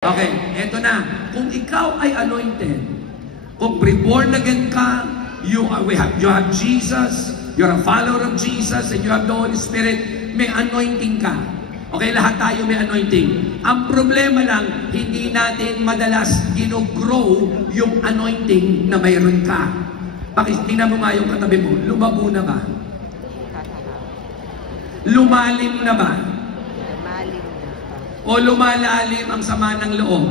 Okay, eto na. Kung ikaw ay anointed, kung pre-born again ka, you have Jesus, you're a follower of Jesus, and you have the Holy Spirit, may anointing ka. Okay, lahat tayo may anointing. Ang problema lang, hindi natin madalas ginogrow yung anointing na mayroon ka. Bakit? Tingnan mo nga yung katabi mo. Lumabo na ba? Lumalim na ba? O lumalalim ang sama ng loob?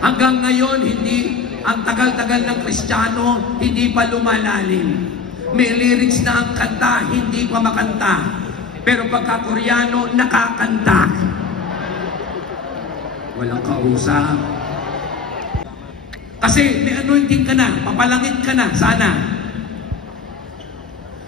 Hanggang ngayon, hindi, ang tagal-tagal ng Kristiyano, hindi pa lumalalim. May lyrics na ang kanta, hindi pa makanta. Pero pagka Koreano, nakakanta. Walang kausap. Kasi may anointing ka na, papalangit ka na, sana.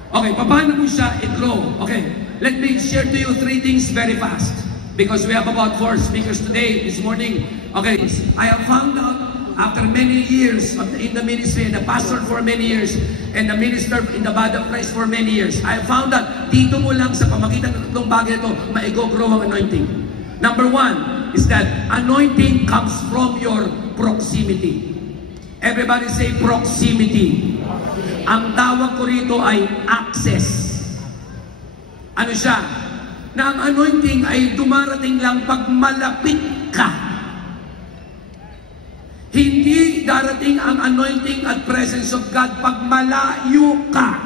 Okay, paano mo siya i-grow? Okay. Let me share to you 3 things very fast because we have about 4 speakers today, this morning. Okay, I have found out after many years in the ministry and a pastor for many years and a minister in the body of Christ for many years, I have found out dito mo lang sa pamagitan ng tatlong bagay ito, ma-grow ang anointing. Number 1 is that anointing comes from your proximity. Everybody say proximity. Ang tawag ko rito ay access. Ano siya? Na ang anointing ay dumarating lang pag malapit ka. Hindi darating ang anointing at presence of God pag malayo ka.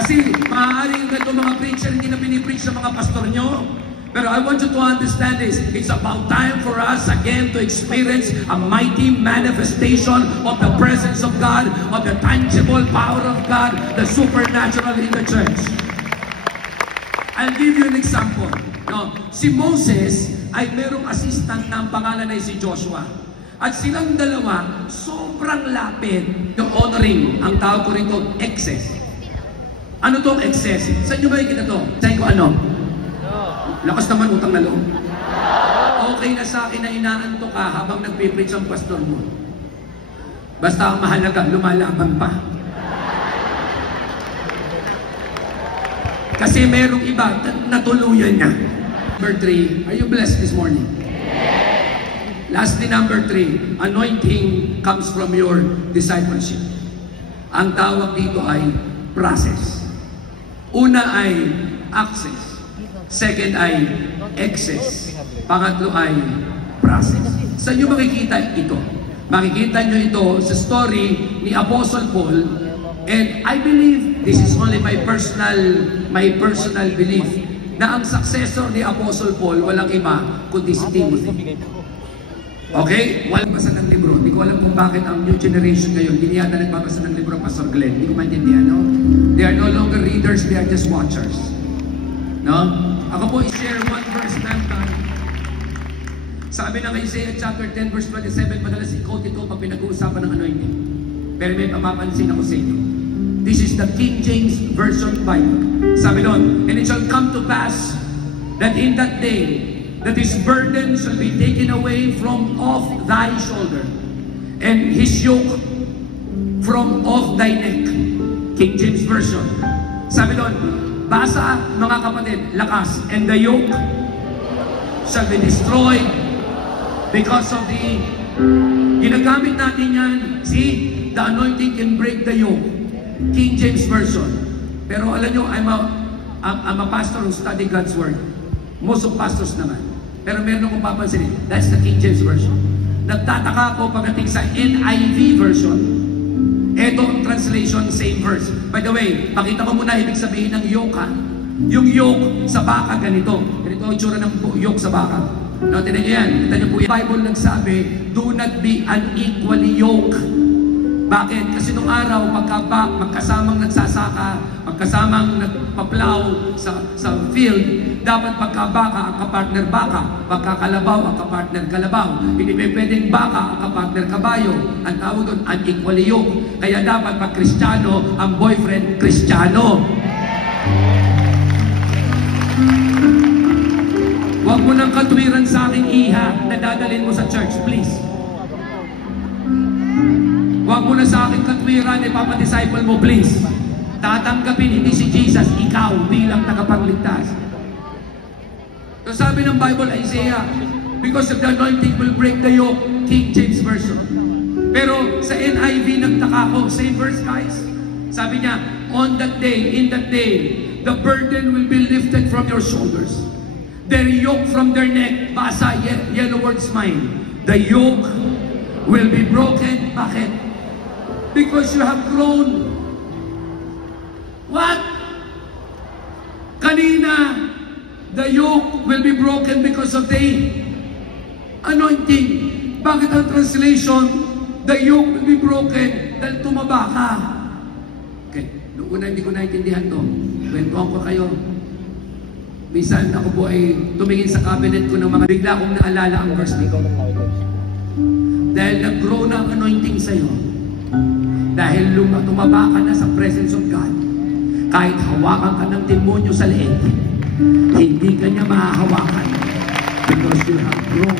Kasi maaaring ganito mga preacher hindi na pinipreach sa mga pastor nyo. Pero I want you to understand this. It's about time for us again to experience a mighty manifestation of the presence of God, of the tangible power of God, the supernatural in the church. I'll give you an example. No, si Moses ay merong assistant na ang pangalan ay si Joshua. At silang dalawa, sobrang lapit ng honoring. Ang tawag ko rito, excess. Ano tong excess? Saan nyo ba ikita to? Saan ko ano? Lakas naman utang na loob. Okay na sa akin na inaanto ka habang nagpipreach ang pastor mo. Basta ang mahalaga, lumalaban pa. Kasi merong iba, natuluyan niya. Number 3, are you blessed this morning? Lastly, number 3, anointing comes from your discipleship. Ang tawag dito ay process. Una ay access. Second ay excess. Pangatlo ay process. Saan nyo makikita ito? Makikita nyo ito sa story ni Apostle Paul. And I believe, this is only my personal belief, na ang successor ni Apostle Paul walang iba kundi si Timothy. Okay? Walang basa ng libro. Hindi ko alam kung bakit ang new generation ngayon hindi yata nagbabasa ng libro Pastor Glenn. Hindi ko maintindihan, no? They are no longer readers, they are just watchers. No? Ako po i-share one verse lang tayo. Sabi ng Isaiah chapter 10 verse 27, madalas i-quote ito pag pinag-uusapan ng anointing. Pero may mapapansin ako sa inyo. This is the King James Version Bible. Sabi doon, and it shall come to pass that in that day, that his burden shall be taken away from off thy shoulder, and his yoke from off thy neck. King James Version. Sabi doon, basa mga kapatid, lakas, and the yoke shall be destroyed because of the, ginagamit natin yan, see, the anointing can break the yoke. King James Version. Pero alam nyo, I'm a pastor who study God's Word. Most of pastors naman. Pero meron akong papansinin, that's the King James Version. Nagtataka ako pagdating sa NIV version. Ito ang translation, same verse. By the way, pakita mo muna ibig sabihin ng yoke, ha? Yung yoke sa baka, ganito. Ganito ang itsura ng yoke sa baka. No, tinan nyo yan. Tinan nyo po yan. Bible nagsabi, do not be unequally yoked. Bakit? Kasi nung araw, magkasamang nagsasaka, magkasamang nagpa-plow sa field, dapat pagkabaka ang kapartner baka, pagkakalabaw ang kapartner kalabaw. Hindi pwedeng baka ang kapartner kabayo. Ang tawag doon, unequally yoked. Kaya dapat pag Kristiyano, ang boyfriend, Kristiyano. Huwag mo nang katwiran sa aking iha na dadalhin mo sa church, please. Huwag mo na sa aking katwiran, ipapadisciple mo, please. Tatanggapin hindi si Jesus, ikaw bilang tagapagligtas. So sabi ng Bible, Isaiah, because of the anointing will break the yoke, King James Version. Pero sa NIV nagtaka ko, same verse guys. Sabi niya, on that day, in that day, the burden will be lifted from your shoulders. Their yoke from their neck, basa, yellow words mine. The yoke will be broken. Bakit? Because you have grown. What? Kanina, the yoke will be broken because of the anointing. Bakit ang translation, the yoke will be broken dahil tumaba ka? Okay, noong una hindi ko naintindihan to. Kwentuhan ko kayo. Minsan ako po ay tumingin sa cabinet ko ng mga bigla akong naalala ang verse nito. Dahil nag-grow na ang anointing sa'yo. Dahil tumaba ka na sa presence of God. Kahit hawakan ka ng demonyo sa leeg, hindi ka niya mahahawakan because you have grown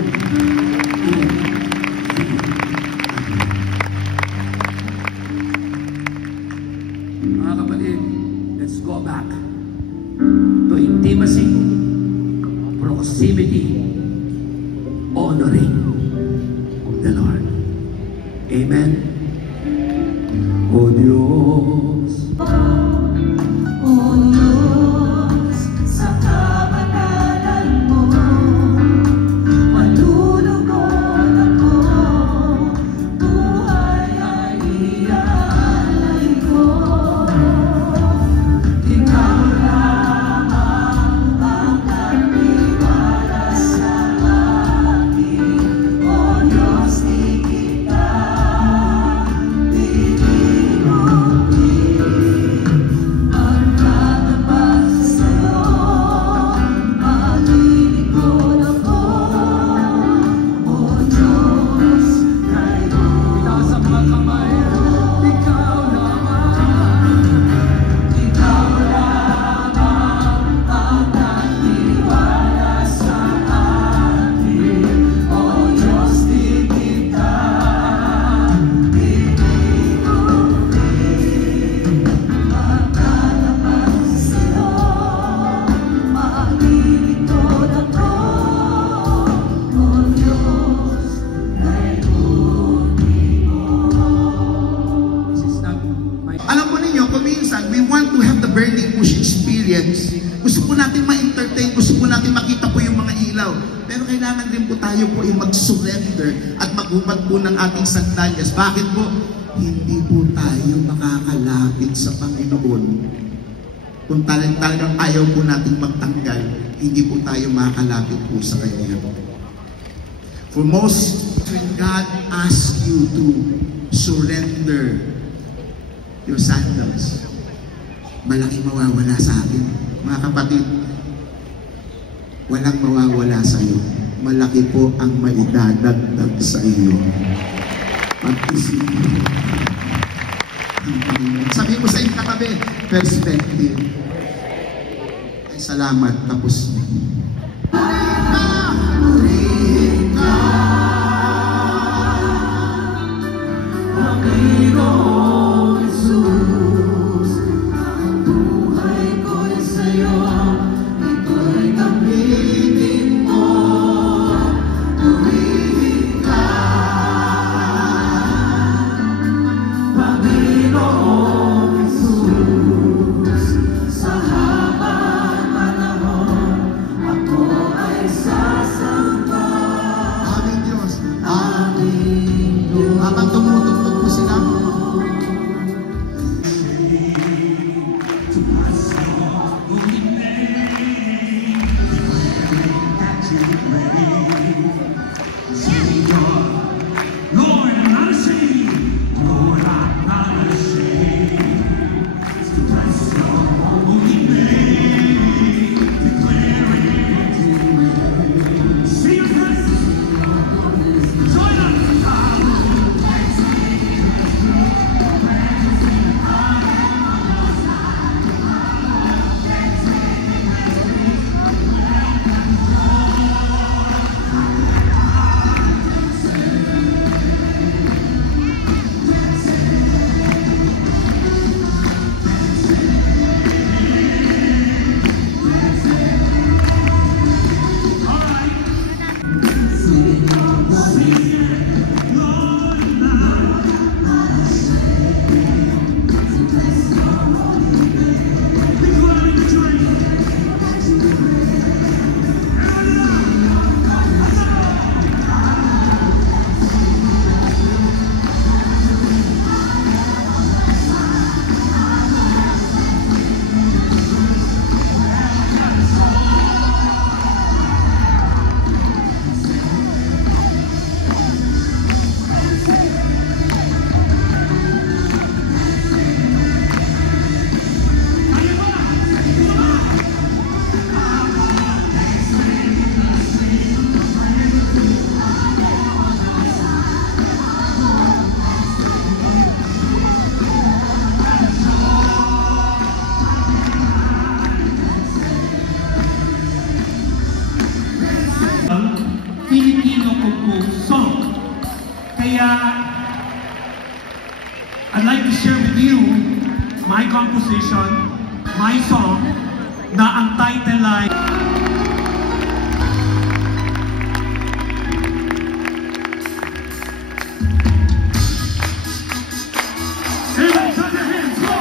in mga kapatid, let's go back to intimacy, proximity, honoring the Lord. Amen. O Diyos, O Diyos, sa kabanalan mo, malulugod ako, buhay ay iaalay ko. Ikaw lamang ang nagtiwala sa akin, O Diyos, di kita gusto po natin ma-entertain, gusto po natin makita po yung mga ilaw. Pero kailangan din po tayo po yung mag-surrender at maghubad po ng ating sandalyas. Bakit po? Hindi po tayo makakalapit sa Panginoon. Kung talagang ayaw po natin magtanggal, hindi po tayo makakalapit po sa Kanya. For most, when God asks you to surrender your sandals, malaki mawawala sa akin. Mga kapatid, walang mawawala sa iyo. Malaki po ang maidadagdag sa iyo. Pag-isipin. Sabi mo sa iyong katabi, perspective. Ay, salamat, tapos na. Filipino-composed song. Kaya, I'd like to share with you my composition, my song, na ang title ay Everybody, clap your hands, go!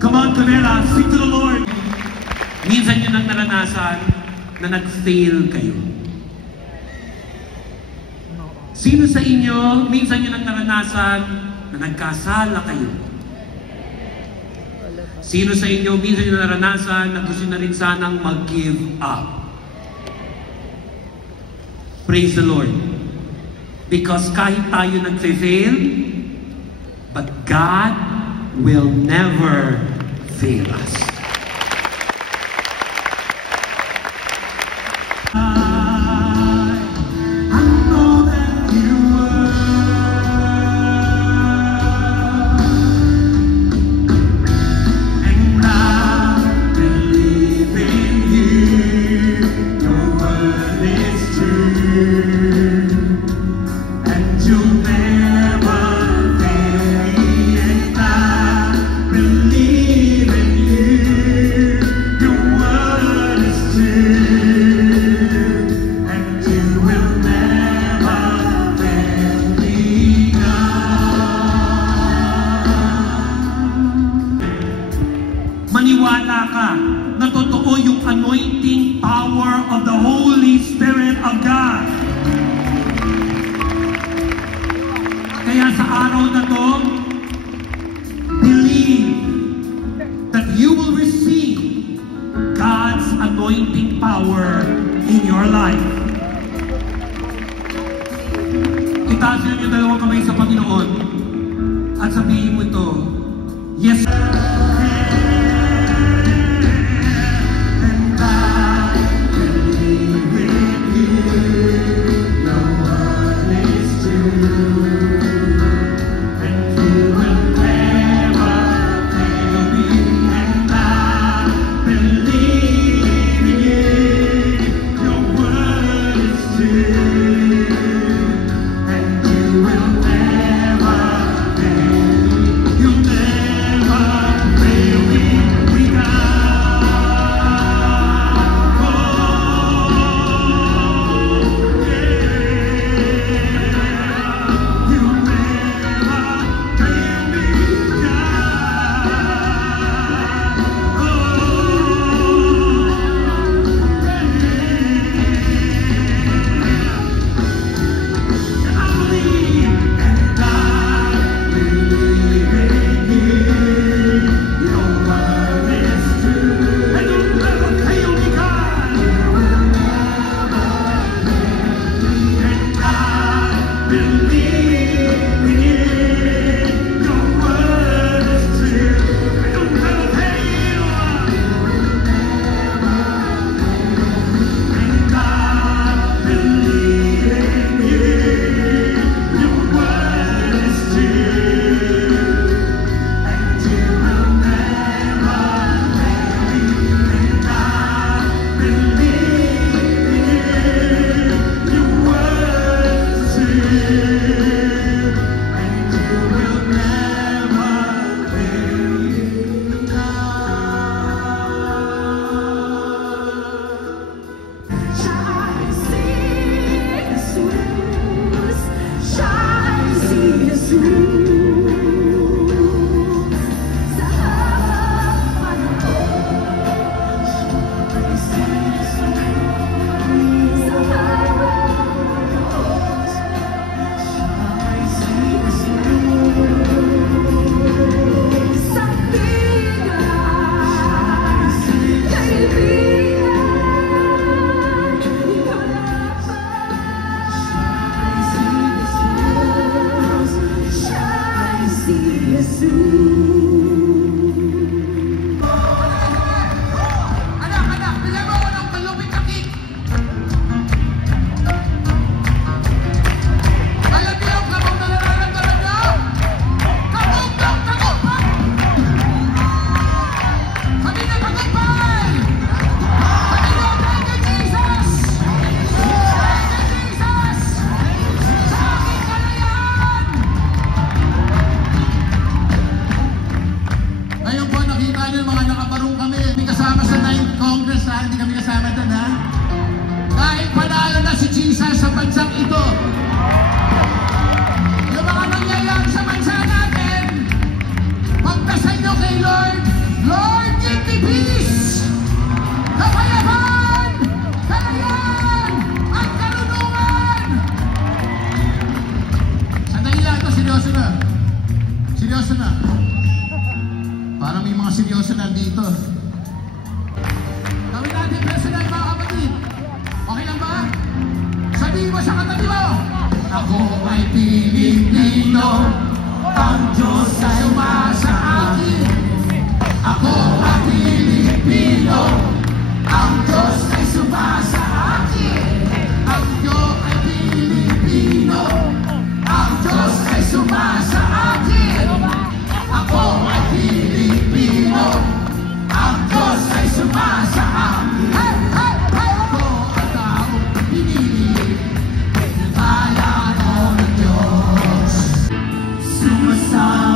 Come on, Canela, sing to the Lord. Minsan yun ang naranasan na nag-fail kayo. Sino sa inyo, minsan yun ang naranasan na nagkasala kayo? Sino sa inyo, minsan yun ang naranasan na gusto na rin sanang mag-give up? Praise the Lord. Because kahit tayo nag-fail, but God will never fail us. I know that you were, and I believe in you. Your word is true, and you'll never fail me. And I believe in you. Your word is true, and you will never fail me, God. Maniwala ka na totoo yung anointing power of the Holy Spirit of God. Kaya sa araw na to, believe that you will receive God's anointing power in your life. Itaas niyo yung dalawang kamay sa Panginoon at sabihin mo ito, yes, and I believe in you. Your word is true, and you will never fail me. And I believe in you. Your word is true, and you will never fail me. You'll never fail Seryoso na. Parang may mga seryoso na dito. Gawin natin, President, mga kapatid. Okay lang ba? Sabihin mo sa katabi mo. Ako ay Pilipino, ang Diyos ay umasa akin. Ako ay Pilipino, ang Diyos ay sumasa akin. Ang Diyos ay Pilipino, ang Diyos ay sumasa akin. Ako ay Pilipino, ang Diyos ay sumasa akin. Hey, hey, hey! Ako ang taong pinili, bayan ng Diyos. Sumasama